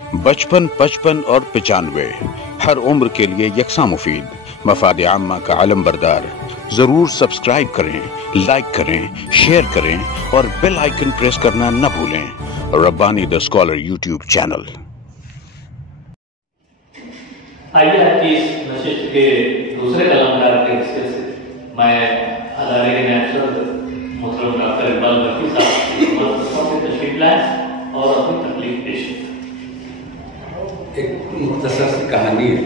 55, 55 और 95 हर उम्र के लिए यकसा मुफीद, मफाद आम्मा का आलम बरदार। जरूर सब्सक्राइब करें, लाइक करें, शेयर करें और बेल आइकन प्रेस करना न भूलें। Rabbani the scholar YouTube channel. आइए आज की इस नशिस्त के दूसरे कलामकार के हिस्से से मैं अदारे के नेचुरल मोहतरम डॉक्टर इकबाल बर्की साहब की तशरीफ लाए और अपनी तकलीफ पेश की। एक मुख्तसर सी कहानी है,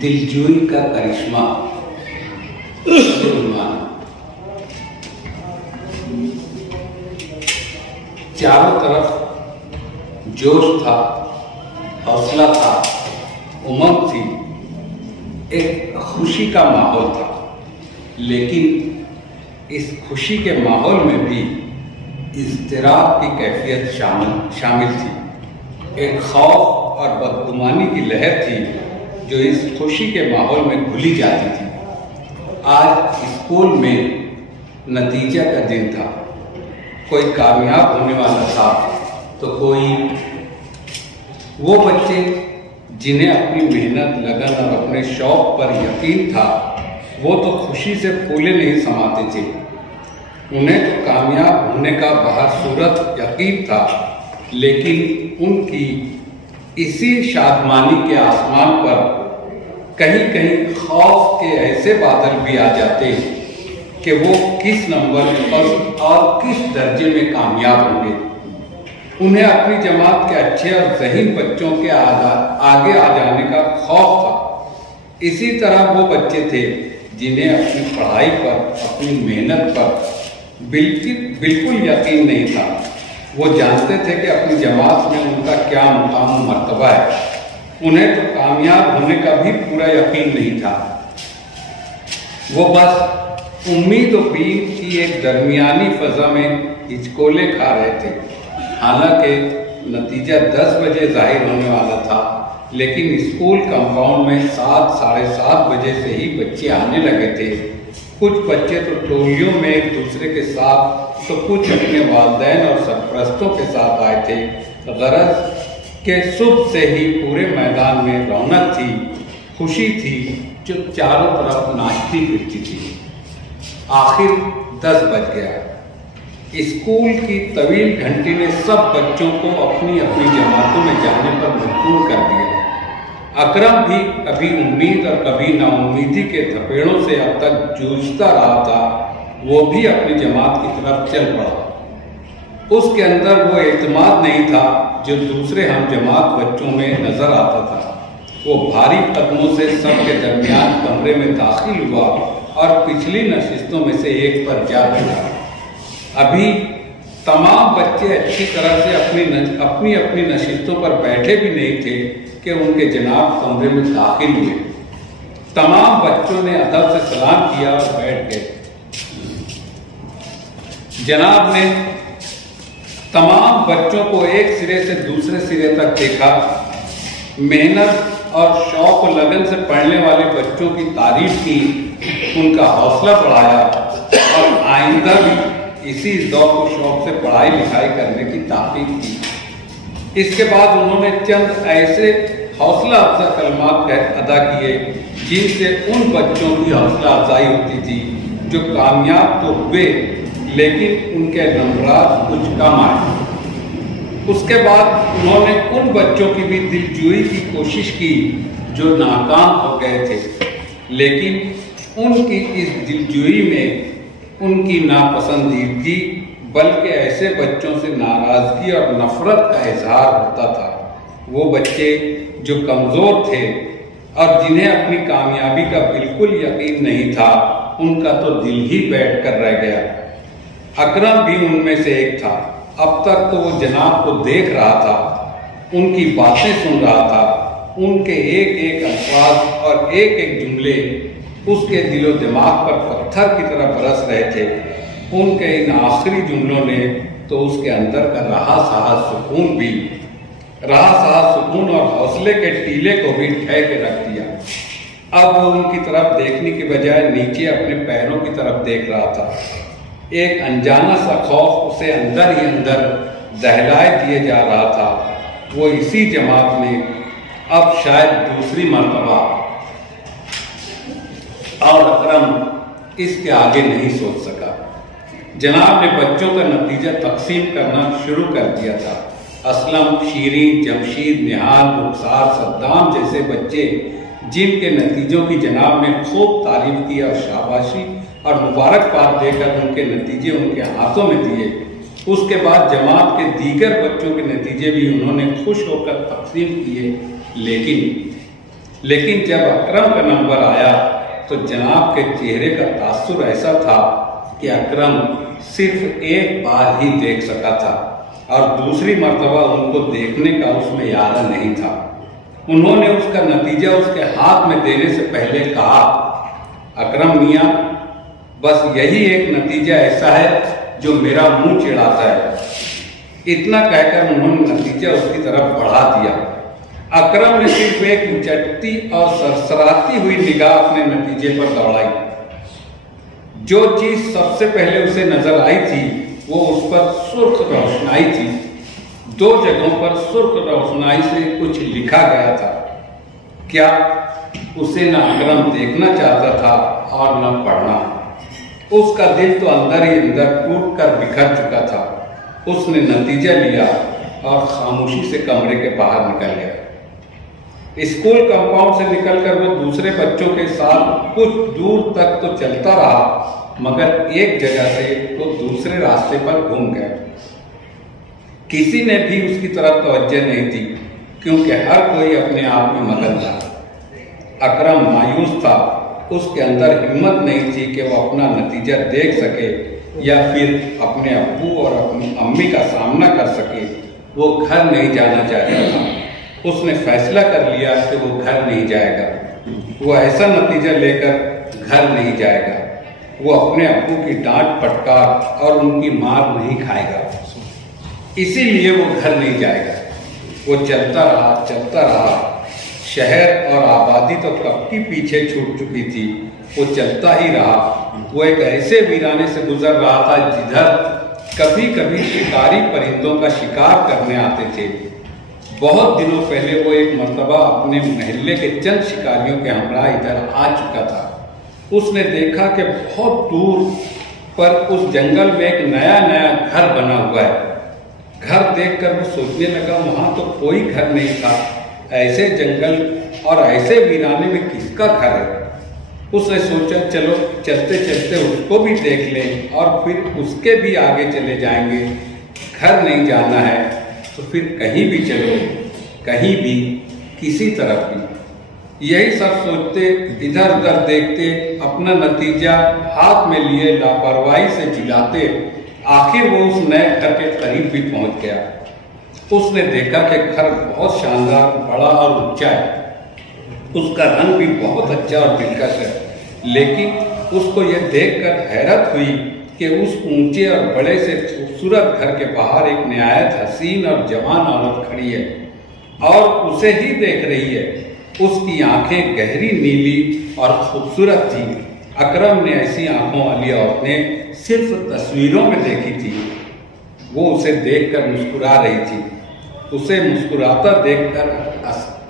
दिलजोई का करिश्मा। चारों तरफ जोश था, हौसला था, उमंग थी, एक खुशी का माहौल था। लेकिन इस खुशी के माहौल में भी इज़्तिराब की कैफियत शामिल थी। एक खौफ और बदगुमानी की लहर थी जो इस खुशी के माहौल में घुली जाती थी। आज स्कूल में नतीजा का दिन था। कोई कामयाब होने वाला था तो कोई वो बच्चे जिन्हें अपनी मेहनत, लगन और अपने शौक पर यकीन था, वो तो खुशी से फूले नहीं समाते थे। उन्हें तो कामयाब होने का बहसूरत यकीन था, लेकिन उनकी इसी शादमानी के आसमान पर कहीं कहीं खौफ के ऐसे बादल भी आ जाते कि वो किस नंबर पर और किस दर्जे में कामयाब होंगे। उन्हें अपनी जमात के अच्छे और ज़हीन बच्चों के आगे आ जाने का खौफ था। इसी तरह वो बच्चे थे जिन्हें अपनी पढ़ाई पर, अपनी मेहनत पर बिल्कुल यकीन नहीं था। वो जानते थे कि अपनी जमात में उनका क्या मुकाम मर्तबा है। उन्हें तो कामयाब होने का भी पूरा यकीन नहीं था। वो बस उम्मीद और बीम की एक दरमियानी फजा में हिचकोले खा रहे थे। हालांकि नतीजा 10 बजे जाहिर होने वाला था, लेकिन स्कूल कंपाउंड में 7, साढ़े 7 बजे से ही बच्चे आने लगे थे। कुछ बच्चे तो टोलियों में एक दूसरे के साथ, तो कुछ अपने वालिदैन और सरपरस्तों के साथ आए थे। गरज के सुबह से ही पूरे मैदान में रौनक थी, खुशी थी जो चारों तरफ नाचती फिरती थी। आखिर 10 बज गया। स्कूल की तवील घंटी ने सब बच्चों को अपनी अपनी जमातों में जाने पर मजबूर कर दिया। अकरम भी कभी उम्मीद और कभी नाउम्मीदी के थपेड़ों से अब तक जूझता रहा था। वो भी अपनी जमात की तरफ चल पड़ा। उसके अंदर वो एतमाद नहीं था जो दूसरे हम जमात बच्चों में नजर आता था। वो भारी कदमों से सबके दरमियान कमरे में दाखिल हुआ और पिछली नशिस्तों में से एक पर जा बैठा। अभी तमाम बच्चे अच्छी तरह से अपनी अपनी नशिस्तों पर बैठे भी नहीं थे कि उनके जनाब कमरे में दाखिल हुए। तमाम बच्चों ने अदब से सलाम किया और बैठ गए। जनाब ने तमाम बच्चों को एक सिरे से दूसरे सिरे तक देखा। मेहनत और शौक और लगन से पढ़ने वाले बच्चों की तारीफ की, उनका हौसला बढ़ाया और आइंदा भी इसी ज़ौक़ और शौक से पढ़ाई लिखाई करने की ताकीद की। इसके बाद उन्होंने चंद ऐसे हौसला अफजा कलमात अदा किए जिनसे उन बच्चों की हौसला अफजाई होती थी जो कामयाब तो हुए, लेकिन उनके नंबरात कुछ कम आए। उसके बाद उन्होंने उन बच्चों की भी दिलजोई की कोशिश की जो नाकाम हो गए थे, लेकिन उनकी इस दिलजोई में उनकी नापसंदीदगी बल्कि ऐसे बच्चों से नाराजगी और नफरत का इजहार होता था। वो बच्चे जो कमज़ोर थे और जिन्हें अपनी कामयाबी का बिल्कुल यकीन नहीं था, उनका तो दिल ही बैठ कर रह गया। अकरम भी उनमें से एक था। अब तक तो वो जनाब को देख रहा था, उनकी बातें सुन रहा था, उनके एक एक अल्फाज और एक एक जुमले उसके दिलो दिमाग पर पत्थर की तरह बरस रहे थे। उनके इन आखिरी जुमलों ने तो उसके अंदर का रहा सुकून और हौसले के टीले को भी ठह के रख दिया। अब वो उनकी तरफ देखने की बजाय नीचे अपने पैरों की तरफ देख रहा था। एक अनजाना सा खौफ उसे अंदर ही अंदर दहलाए दिए जा रहा था। वो इसी जमात में अब शायद दूसरी मर्तबा, और अकरम इसके आगे नहीं सोच सका। जनाब ने बच्चों का नतीजा तकसीम करना शुरू कर दिया था। असलम, शीरीन, जमशीद, निहाल, रुखसार, सद्दाम जैसे बच्चे जिनके नतीजों की जनाब ने खूब तारीफ की और शाबाशी और मुबारकबाद देकर उनके नतीजे उनके हाथों में दिए। उसके बाद जमात के दीगर बच्चों के नतीजे भी उन्होंने खुश होकर तकसीम किए। लेकिन जब अकरम का नंबर आया तो जनाब के चेहरे का तासुर ऐसा था कि अकरम सिर्फ एक बार ही देख सका था और दूसरी मर्तबा उनको देखने का उसमें इरादा नहीं था। उन्होंने उसका नतीजा उसके हाथ में देने से पहले कहा, अकरम मियाँ, बस यही एक नतीजा ऐसा है जो मेरा मुंह चिढ़ाता है। इतना कहकर उन्होंने नतीजा उसकी तरफ बढ़ा दिया। अकरम ने सिर्फ एक उचटती और सरसराती हुई निगाह अपने नतीजे पर दौड़ाई। जो चीज सबसे पहले उसे नजर आई थी वो उस पर सुर्ख रोशनाई थी। 2 जगहों पर सुर्ख रोशनाई से कुछ लिखा गया था। क्या उसे न अकरम देखना चाहता था और न पढ़ना। उसका दिल तो अंदर ही अंदर टूट कर बिखर चुका था। उसने नतीजा लिया और खामोशी से कमरे के बाहर निकल गया। स्कूल कंपाउंड से निकलकर वो दूसरे बच्चों के साथ कुछ दूर तक तो चलता रहा, मगर एक जगह से तो दूसरे रास्ते पर घूम गया। किसी ने भी उसकी तरफ तवज्जो नहीं दी, क्योंकि हर कोई अपने आप में मगन था। अकरम मायूस था। उसके अंदर हिम्मत नहीं थी कि वो अपना नतीजा देख सके या फिर अपने अब्बू और अपनी अम्मी का सामना कर सके। वो घर नहीं जाना चाहता था। उसने फैसला कर लिया कि वो घर नहीं जाएगा। वो ऐसा नतीजा लेकर घर नहीं जाएगा। वो अपने अब्बू की डांट फटकार और उनकी मार नहीं खाएगा। इसीलिए वो घर नहीं जाएगा। वो चलता रहा। शहर और आबादी तो कब की पीछे छूट चुकी थी। वो चलता ही रहा। वो एक ऐसे वीराने से गुजर रहा था जिधर कभी कभी शिकारी परिंदों का शिकार करने आते थे। बहुत दिनों पहले वो एक मर्तबा अपने मोहल्ले के चंद शिकारियों के हमरा इधर आ चुका था। उसने देखा कि बहुत दूर पर उस जंगल में एक नया घर बना हुआ है। घर देखकर वो सोचने लगा, वहां तो कोई घर नहीं था। ऐसे जंगल और ऐसे वीराने में किसका घर है। उसने सोचा, चलो चलते चलते उसको भी देख लें और फिर उसके भी आगे चले जाएंगे। घर नहीं जाना है तो फिर कहीं भी चलो, कहीं भी, किसी तरफ भी। यही सब सोचते, इधर उधर देखते, अपना नतीजा हाथ में लिए लापरवाही से जिलाते, आखिर वो उस नए घर के करीब भी पहुंच गया। उसने देखा कि घर बहुत शानदार, बड़ा और ऊंचा है। उसका रंग भी बहुत अच्छा और दिलकश है। लेकिन उसको यह देखकर हैरत हुई कि उस ऊंचे और बड़े से खूबसूरत घर के बाहर एक निहायत हसीन और जवान औरत खड़ी है और उसे ही देख रही है। उसकी आंखें गहरी नीली और खूबसूरत थी। अकरम ने ऐसी आंखों वाली औरतें सिर्फ तस्वीरों में देखी थी। वो उसे देखकर मुस्कुरा रही थी। उसे मुस्कुराता देखकर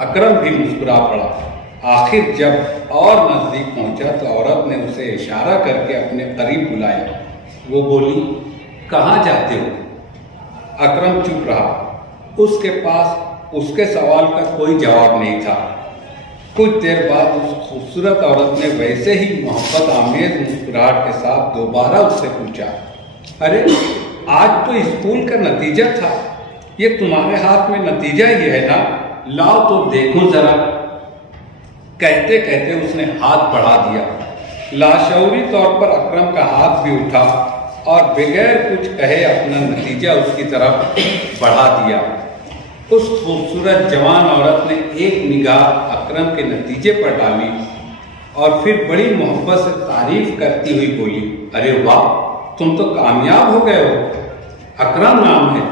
अकरम भी मुस्कुरा पड़ा। आखिर जब और नजदीक पहुंचा तो औरत ने उसे इशारा करके अपने करीब बुलाया। वो बोली, कहाँ जाते हो? अकरम चुप रहा। उसके पास उसके सवाल का कोई जवाब नहीं था। कुछ देर बाद उस खूबसूरत औरत ने वैसे ही मोहब्बत आमेज मुस्कुराहट के साथ दोबारा उससे पूछा, अरे आज तो स्कूल का नतीजा था। ये तुम्हारे हाथ में नतीजा ही है ना? लाओ तो देखो जरा। कहते कहते उसने हाथ बढ़ा दिया। लाशऊरी तौर पर अकरम का हाथ भी उठा और बगैर कुछ कहे अपना नतीजा उसकी तरफ बढ़ा दिया। उस खूबसूरत जवान औरत ने एक निगाह अकरम के नतीजे पर डाली और फिर बड़ी मोहब्बत से तारीफ करती हुई बोली, अरे वाह, तुम तो कामयाब हो गए हो। अकरम नाम है।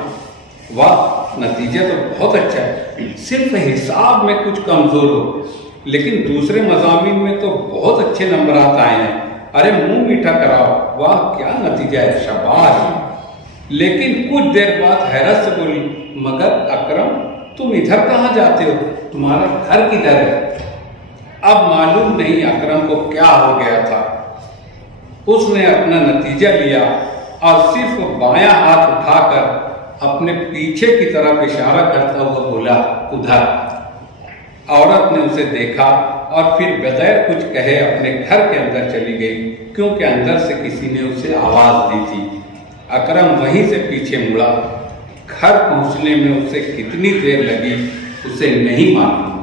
वाह, नतीजा तो बहुत अच्छा है। सिर्फ हिसाब में कुछ कमजोर हो, लेकिन दूसरे मज़ामीन में तो बहुत अच्छे नंबरात आए हैं। अरे मुंह मीठा कराओ। वाह, क्या नतीजा है, शाबाश। लेकिन कुछ देर बाद हैरत से बोली, मगर अकरम, तुम इधर कहाँ जाते हो, तुम्हारा घर किधर है? अब मालूम नहीं अकरम को क्या हो गया था। उसने अपना नतीजा लिया और सिर्फ बायां हाथ उठाकर अपने पीछे की तरफ इशारा करता हुआ बोला, उधर। औरत ने उसे देखा और फिर बगैर कुछ कहे अपने घर के अंदर चली गई, क्योंकि अंदर से किसी ने उसे आवाज दी थी। अकरम वहीं से पीछे मुड़ा। घर पहुंचने में उसे कितनी देर लगी उसे नहीं मालूम,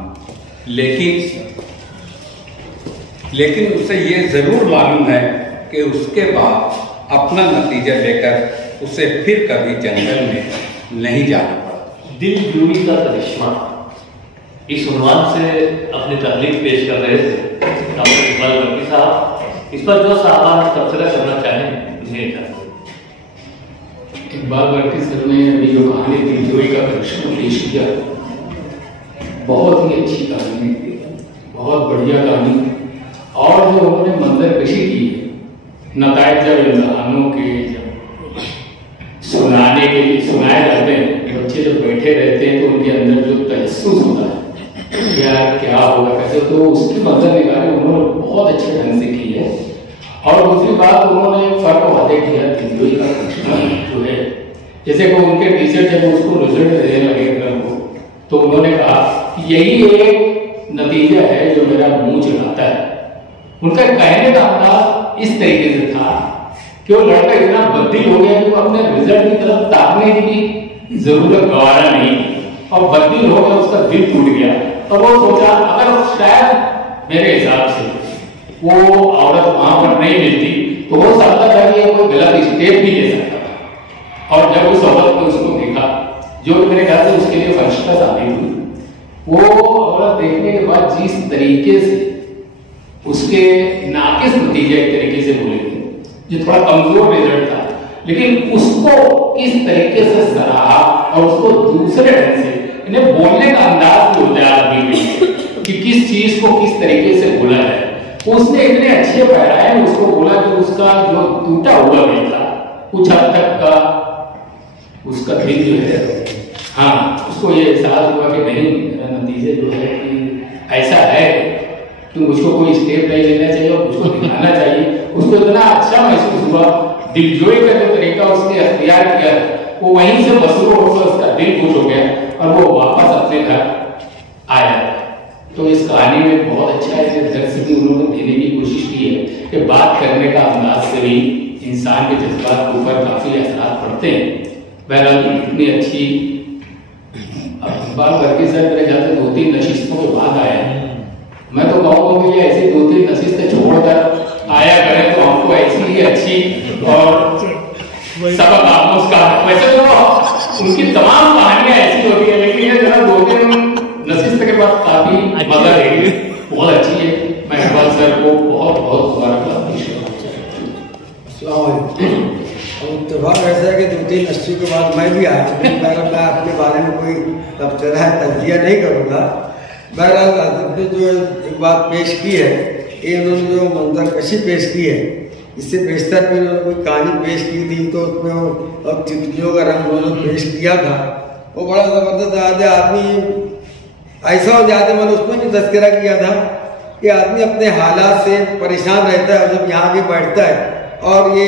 लेकिन उसे ये जरूर मालूम है कि उसके बाद अपना नतीजा लेकर उसे फिर कभी जंगल में नहीं जाना पड़ा। दिलजोई का करिश्मा, इस उन्वान से अपनी तहरीक पेश कर रहे थे डॉक्टर इकबाल बर्की साहब। इस पर जो साहब तबसरा करना चाहें उन्हें इजाजत। इकबाल बर्की सर ने अभी जो कहानी दिलजोई का करिश्मा पेश किया, बहुत ही अच्छी कहानी, बहुत बढ़िया कहानी। और जो उन्होंने मंजर कशी की, नतायज जब इम्तहानों के जब सुनाने के लिए सुनाए जाते हैं, बच्चे जब बैठे रहते हैं तो उनके अंदर जो तजस्सुस होता है यार क्या होगा कैसे, तो उसकी मंजर निकाली उन्होंने बहुत अच्छे ढंग से की है। और दूसरी बात, उन्होंने फर्क वादे किया दिलजोई का करिश्मा जो है, जैसे कि उनके टीचर जब उसको रिजल्ट देने लगे अकरम को, तो उन्होंने कहा कि यही एक नतीजा है जो मेरा मुंह चढ़ाता है। उनका कहने का अंदाज इस तरीके से था कि वो लड़का इतना बददिल हो गया कि वो अपने रिजल्ट की तरफ ताकने की भी जरूरत गवारा नहीं, और बददिल हो गया, उसका दिल टूट गया। तो वो सोचा अगर शायद मेरे हिसाब से वो औरत वहां पर नहीं मिलती तो हो सकता था कि कोई गलत स्टेप भी ले सकता था। और जब उस औरत को उसको देखा, जो मेरे ख्याल से उसके लिए फरिश्ता साबित हुई, वो औरत देखने के बाद जिस तरीके से उसके नाकिस नतीजे एक तरीके से बोले थे, जो थोड़ा कमजोर रिजल्ट था, लेकिन उसको किस तरीके से सराहा और उसको दूसरे ढंग से, इन्हें बोलने का अंदाज भी होता है आदमी कि किस चीज को किस तरीके से बोला है। उसने इतने अच्छे पैराए उसको बोला कि उसका जो टूटा हुआ भी था कुछ हद तक का उसका दिल जो है, हाँ, उसको ये एहसास हुआ कि नहीं, मेरा नतीजे जो है कि ऐसा है कि मुझको कोई स्टेप नहीं लेना चाहिए और उसको दिखाना चाहिए। उसको इतना अच्छा महसूस हुआ, दिलजोई का जो तरीका उसने अख्तियार किया वो वहीं से मसरूर होकर उसका दिल खुश हो गया और वो वापस अपने घर आया। तो इस कहानी में बहुत अच्छा है, दर्श भी उन्होंने देने की कोशिश की है कि बात करने का अंदाज से भी इंसान के जज्बात के ऊपर काफी असर पड़ते हैं। बहरहाल इतनी अच्छी इकबाल बर्की सर मेरे ख्याल से 2-3 नशिस्तों के बाद आया है। मैं तो कहूँगा कि ये ऐसी 2-3 नशिस्तें छोड़कर आया करें तो हमको ऐसी ही अच्छी और सबक आमोज का। वैसे तो उनकी तमाम कहानियां ऐसी होती है, लेकिन ये जरा 2-3 नशिस्त के बाद काफी मजा है, बहुत अच्छी है। मैं इकबाल सर को बहुत बहुत मुबारकबाद पेश करता हूँ। इत्तेफाक ऐसा है कि 2-3 नशिस्तों के बाद मैं भी आया, मैं अपने बारे में कोई तबसरा तजिया नहीं करूँगा। बहरहाल ने जो एक बात पेश की है, ये उन्होंने जो मंजर कशी पेश की है, इससे बेशतर भी उन्होंने कोई कहानी पेश की थी तो उसमें वो अब तितलियों का रंग उन्होंने पेश किया था, वो बड़ा ज़बरदस्त आदमी ऐसा हो जाता है। मैंने उसमें भी तज़किरा किया था कि आदमी अपने हालात से परेशान रहता है, जब यहाँ आके बैठता है और ये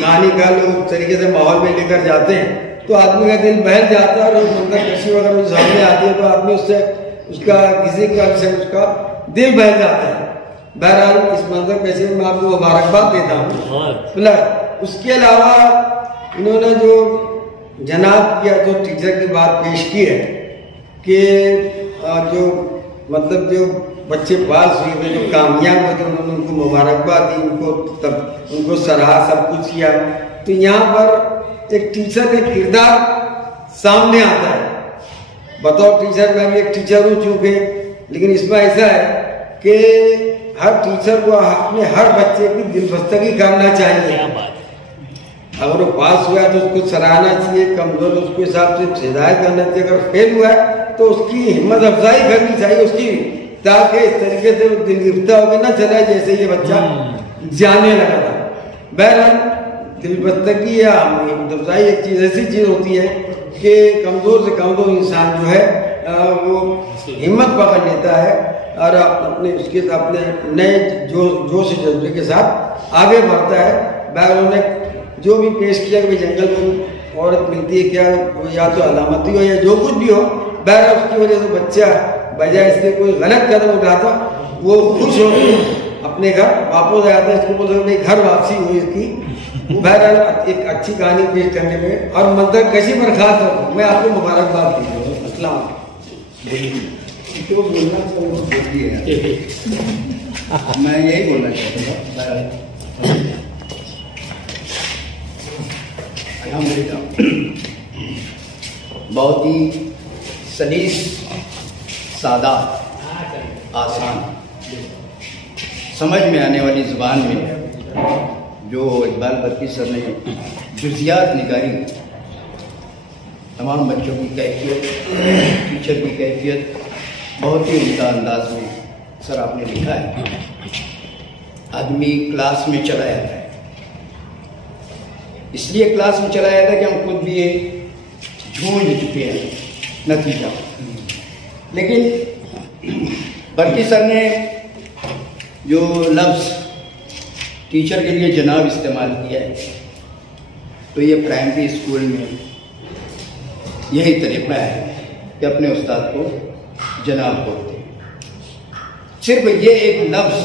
कहानी का लोग तरीके से माहौल में लेकर जाते हैं तो आदमी का दिल बहल जाता है और मंजर कशी वगैरह सामने आती है तो आदमी उससे उसका किसी का से उसका दिल बहल जाता है। बहरहाल इस मंजर कशी में मैं आपको मुबारकबाद देता हूँ। उसके अलावा इन्होंने जो जनाब या जो टीचर की बात पेश की है कि जो मतलब जो बच्चे पास हुए थे, जो कामयाब हुए थे, उन्होंने उनको मुबारकबाद दी, उनको सराहा, सब कुछ किया। तो यहाँ पर एक टीचर का किरदार सामने आता है। बताओ टीचर, मैं भी एक टीचर हूँ चूँकि, लेकिन इसमें ऐसा है कि हर टीचर को अपने हर बच्चे की दिलबस्तगी करना चाहिए। अगर वो पास हुआ तो उसको सराहना चाहिए, कमजोर उसके हिसाब से हिदायत करना चाहिए, अगर फेल हुआ तो उसकी हिम्मत अफजाई करनी चाहिए उसकी, ताकि इस तरीके से दिल गिरफ्ता होकर ना चला जैसे ये बच्चा जाने लगा था। बहरहाल दिलबस्तगी या हिम्मत अफजाई एक चीज ऐसी चीज होती है कि कमज़ोर से कमज़ोर इंसान जो है वो हिम्मत पकड़ लेता है और अपने उसके अपने नए जोश जज्बे के साथ आगे बढ़ता है। भाई उन्होंने जो भी पेश किया कि जंगल में औरत मिलती है क्या, या तो अलामती हो या जो कुछ भी हो, बहर उसकी वजह से बच्चा बजाय इसके कोई गलत कदम उठाता वो खुश हो अपने घर वापस आया था। इसको बोलते भाई घर वापसी हुई इसकी। बहरहाल एक अच्छी कहानी पेश करने में और मंजर कशी पर खास हो, मैं आपको मुबारकबाद दी हूँ। अस्सलाम मैं यही बोलना चाहता था। बहुत ही सलीस, सादा, आसान, समझ में आने वाली ज़ुबान में जो इकबाल बर्की सर ने जुज़ियात निकाली, तमाम बच्चों की कैफियत, टीचर की कैफियत बहुत ही उम्दा अंदाज में सर आपने लिखा है। आदमी क्लास में चला जाता है, इसलिए क्लास में चला जाता है कि हम खुद भी ये झूंझ चुके हैं नतीजा। लेकिन बर्की सर ने जो लफ्ज़ टीचर के लिए जनाब इस्तेमाल किया है, तो ये प्राइमरी स्कूल में यही तरीक़ा है कि अपने उस्ताद को जनाब बोलते हैं। सिर्फ ये एक लफ्ज़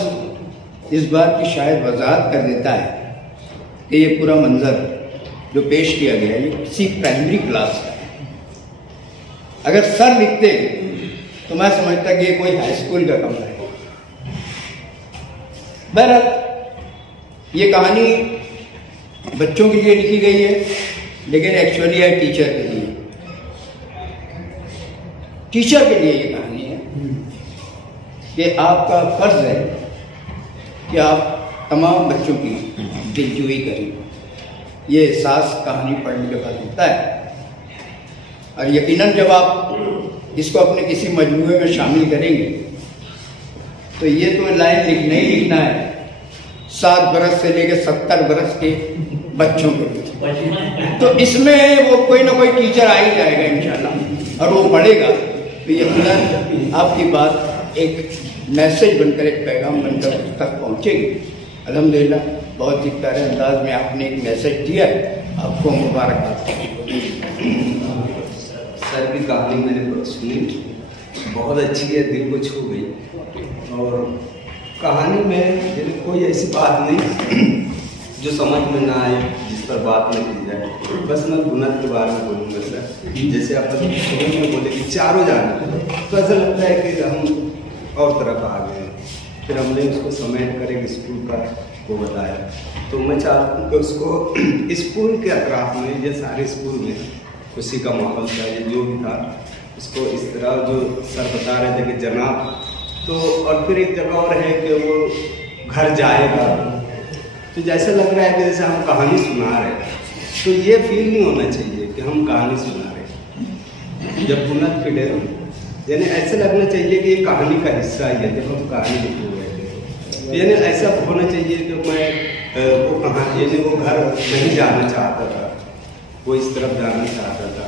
इस बात की शायद वजाहत कर देता है कि ये पूरा मंजर जो पेश किया गया है ये किसी प्राइमरी क्लास का है। अगर सर लिखते तो मैं समझता कि ये कोई हाई स्कूल का कमरा है। बहरहाल ये कहानी बच्चों के लिए लिखी गई है, लेकिन एक्चुअली है टीचर के लिए। टीचर के लिए ये कहानी है कि आपका फर्ज है कि आप तमाम बच्चों की दिलजोई करें। ये एहसास कहानी पढ़ने के बाद होता है, और यकीनन जब आप इसको अपने किसी मजमूए में शामिल करेंगे तो ये तो लाइन लिखना ही लिखना है 7 बरस से लेकर 70 बरस के बच्चों के लिए। तो इसमें वो कोई ना कोई टीचर आ ही जाएगा इंशाल्लाह, और वो पढ़ेगा तो यकीनन आपकी बात एक मैसेज बनकर, एक पैगाम बनकर उस तक पहुँचेगी। अल्हम्दुलिल्लाह बहुत ही प्यारे अंदाज में आपने एक मैसेज दिया है, आपको मुबारकबाद। सर की कहानी मैंने सुनी, बहुत अच्छी है, दिल को छू गई। और कहानी में कोई ऐसी बात नहीं जो समझ में ना आए, जिस पर बात न की जाए। बस मैं गुनत के बारे में बोलूँगा सर। जैसे अपन शुरू में बोले कि चारों जाने, तो ऐसा लगता है कि हम और तरफ आ गए। फिर हमने उसको समेट कर एक स्कूल का वो बताया। तो मैं चाहता हूँ कि उसको स्कूल के अतराफ में, ये सारे स्कूल में खुशी का माहौल था, ये जो भी था उसको इस तरह जो सर बता रहे थे कि जनाब, तो और फिर एक जगह और है कि वो घर जाएगा, तो जैसे लग रहा है कि जैसे हम कहानी सुना रहे हैं। तो ये फील नहीं होना चाहिए कि हम कहानी सुना रहे हैं। जब पुनः फिटे यानी ऐसे लगना चाहिए कि ये कहानी का हिस्सा ही है, जब हम कहानी लिखे हुए थे। यानी ऐसा होना चाहिए कि मैं वो कहानी, यानी वो घर नहीं जाना चाहता था, वो इस तरफ जाना चाहता था,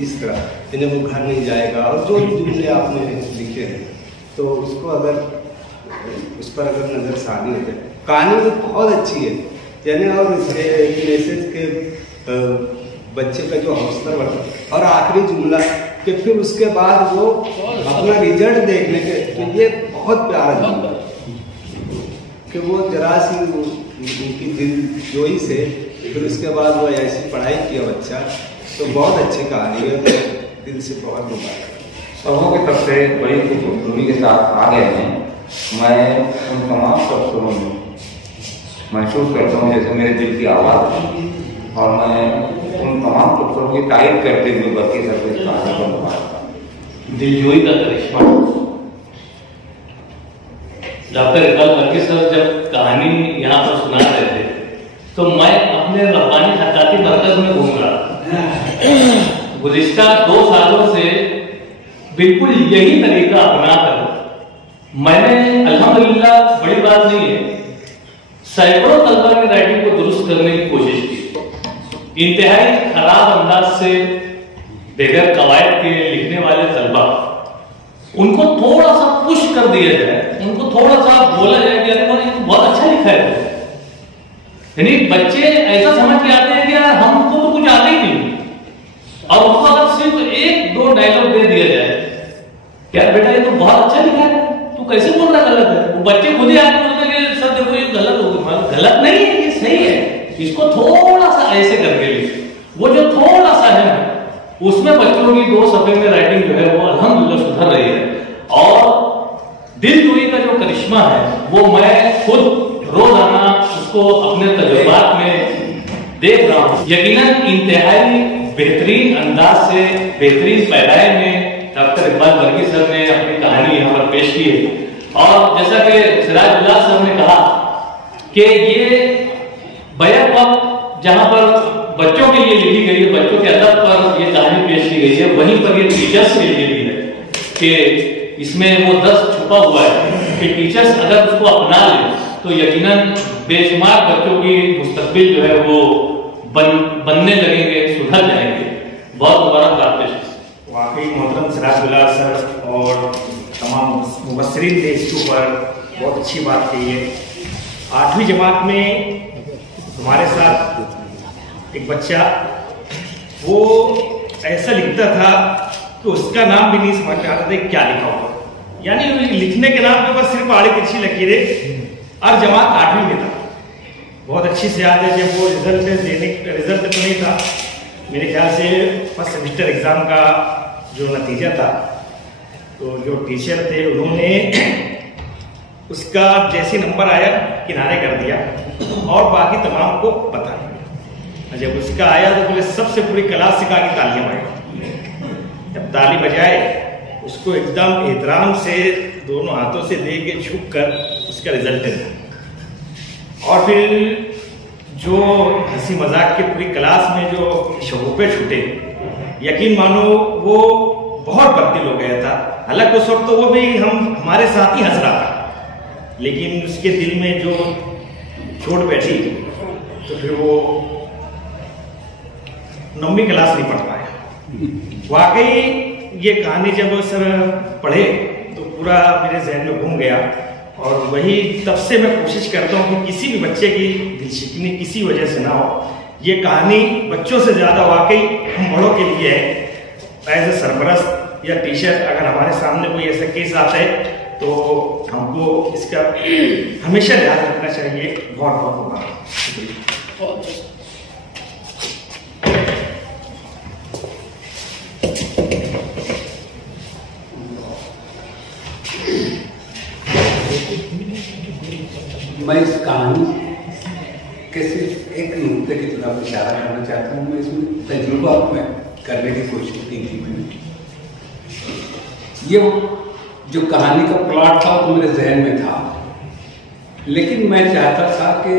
इस तरह, यानी वो घर नहीं जाएगा। और जो भी जुमले आपने लिखे हैं तो उसको अगर उस पर अगर नज़रसानी हो जाए, कहानी तो बहुत अच्छी है यानी, और मैसेज के बच्चे का जो हौसला बढ़ा। और आखिरी जुमला कि फिर उसके बाद वो अपना रिजल्ट देखने के, तो ये बहुत प्यारा जुमला कि वो जरा सी उनकी दिलजोई से फिर उसके बाद वो ऐसी पढ़ाई किया बच्चा, तो बहुत अच्छी कहानी है, दिल से बहुत मुबारक। सबों की तरफ से बड़ी खूबसूरती के साथ आ गए हैं। मैं उन तमाम अफसरों में महसूस करता हूँ जैसे मेरे दिल की आवाज़, और मैं उन तमाम अफसरों की तारीफ करते हुए बल्कि सर्विस कहानी को मुबारक। दिलजोई का करिश्मा। डॉक्टर इकबाल बर्की सर जब कहानी यहाँ पर सुना रहे थे तो मैं अपने रब्बानी हकाती मरकज में घूम रहा था। गुज़िश्ता 2 सालों से बिल्कुल यही तरीका अपनाकर मैंने अल्हम्दुलिल्लाह, बड़ी बात नहीं है, सैकड़ों तलबा की राइटिंग को दुरुस्त करने की कोशिश की। इंतहाई खराब अंदाज से बगैर कवायद के लिखने वाले तलबा, उनको थोड़ा सा पुश कर दिया जाए, उनको थोड़ा सा बोला जाए कि अरे ये तो बहुत अच्छा लिखा है। यानी बच्चे ऐसा समझ के आते हैं कि यार हमको तो कुछ आता ही नहीं, और उनको अगर सिर्फ 1-2 डायलॉग दे दिया जाए, यार बेटा ये तो बहुत अच्छा लिखा है, तू कैसे बोल रहा गलत है, वो बच्चे खुद ही आके बोलते हैं कि सर देखो ये गलत हो गया। गलत नहीं है, ये सही है, इसको थोड़ा सा ऐसे करके लिखे। वो जो थोड़ा सा है ना, उसमें बच्चों की 2 सफे में राइटिंग जो है वो अल्हम्दुलिल्लाह सुधर रही है। और दिलजोई का जो करिश्मा है वो मैं खुद रोजाना उसको अपने तजुर्बात में देख रहा हूँ। यकीनन इंतहाई बेहतरीन अंदाज से, बेहतरीन पैदाए में डॉक्टर इकबाल वर्की सर ने अपनी कहानी यहाँ पर पेश की है। और जैसा कि सिराज उल्लाह सर ने कहा कि ये बैक वक्त जहाँ पर बच्चों के लिए लिखी गई है, बच्चों के अदब पर ये कहानी पेश की गई है, वहीं पर ये टीचर्स के लिए भी है कि इसमें वो दर्द छुपा हुआ है कि टीचर्स अगर उसको अपना ले तो यकीनन बेशुमार बच्चों की मुस्तकबिल जो है वो बनने लगेंगे, सुधर जाएंगे। बहुत मुबारक आपके। वाकई मोहतरम सिराजुल्लाह सर और तमाम मुबस्सिरीन ने इसके ऊपर बहुत अच्छी बात कही है। 8वीं जमात में हमारे साथ एक बच्चा, वो ऐसा लिखता था कि उसका नाम भी नहीं समझ में आता था क्या लिखा हुआ, यानी लिखने के नाम पे बस सिर्फ आड़ी तिरछी लकीरें। और जमात 8वीं में था, बहुत अच्छी से याद है जब वो रिजल्ट तो नहीं था, मेरे ख्याल से फर्स्ट सेमेस्टर एग्जाम का जो नतीजा था, तो जो टीचर थे उन्होंने उसका जैसे नंबर आया किनारे कर दिया और बाकी तमाम को पता नहीं। जब उसका आया तो बोले सबसे पूरी क्लास से कहा कि तालियां बजाओ। जब ताली बजाए उसको एकदम एहतराम से दोनों हाथों से दे के झुक कर उसका रिजल्ट दिया। और फिर जो हंसी मजाक की पूरी क्लास में जो शगुफे छूटे, यकीन मानो वो बहुत बददिल हो गया था। हालांकि उस वक्त तो वो भी हमारे साथ ही हंस रहा था, लेकिन उसके दिल में जो चोट बैठी तो फिर वो 9वीं क्लास नहीं पढ़ पाया। वाकई ये कहानी जब सर पढ़े तो पूरा मेरे जहन में घूम गया, और वही तब से मैं कोशिश करता हूँ कि किसी भी बच्चे की दिलशिकनी किसी वजह से ना हो। ये कहानी बच्चों से ज्यादा वाकई हम बड़ों के लिए है। एज ए सरपरस्त या टीचर अगर हमारे सामने कोई ऐसा केस आता है तो हमको इसका हमेशा ध्यान रखना चाहिए। बहुत बहुत शुक्रिया। मैं इस कहानी के सिर्फ एक नुक्ते की तरफ इशारा करना चाहता हूँ। मैं इसमें तजुर्बा में करने की कोशिश की थी मैंने। ये जो कहानी का प्लॉट था वो मेरे जहन में था, लेकिन मैं चाहता था कि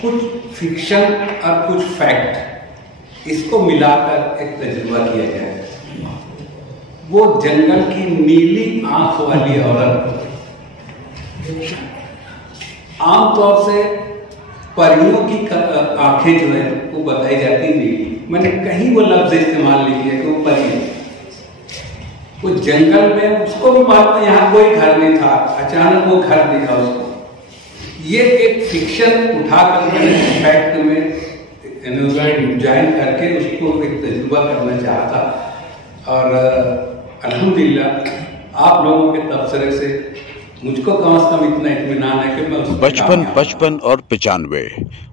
कुछ फिक्शन और कुछ फैक्ट इसको मिलाकर एक तजुर्बा किया जाए। वो जंगल की नीली आंख वाली औरत, आमतौर से परियों की आंखें जो है वो बताई जाती नीली, मैंने कहीं वो लफ्ज इस्तेमाल नहीं किया कि वो परी है। वो जंगल में उसको भी मालूम है यहाँ कोई घर नहीं था, अचानक वो घर दिखा उसको। ये एक फिक्शन उठाकर मैंने फैक्ट में ज्वाइन करके उसको एक तजुर्बा करना चाहता। और अल्हम्दुलिल्लाह आप लोगों के तबसरे से मुझको कम से कम इतना इत्मीनान है कि मैं 55 और 95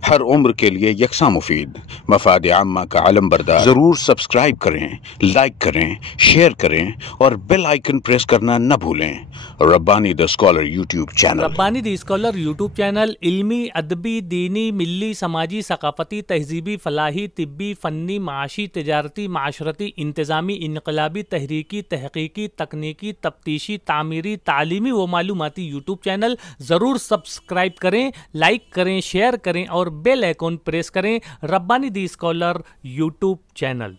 हर उम्र के लिए यकसा मुफीद मफाद आम्मा का आलम बरदार। जरूर सब्सक्राइब करें, लाइक करें, शेयर करें और बेल आइकन प्रेस करना न भूलें। Rabbani the scholar YouTube channel. Rabbani the scholar YouTube channel इल्मी, अदबी, दीनी, मिल्ली, समाजी, सकाफती, तहजीबी, फलाही, तिब्बी, फ़न्नी, माशी, तिजारती, माशरती, इंतज़ामी, इनकलाबी, तहरीकी, तहकीकी, तकनीकी, तफ्तीशी, तामीरी, तालीमी व मालूमाती यूट्यूब चैनल। ज़रूर सब्सक्राइब करें, लाइक करें, शेयर करें और बेल आइकन प्रेस करें। Rabbani the scholar YouTube channel.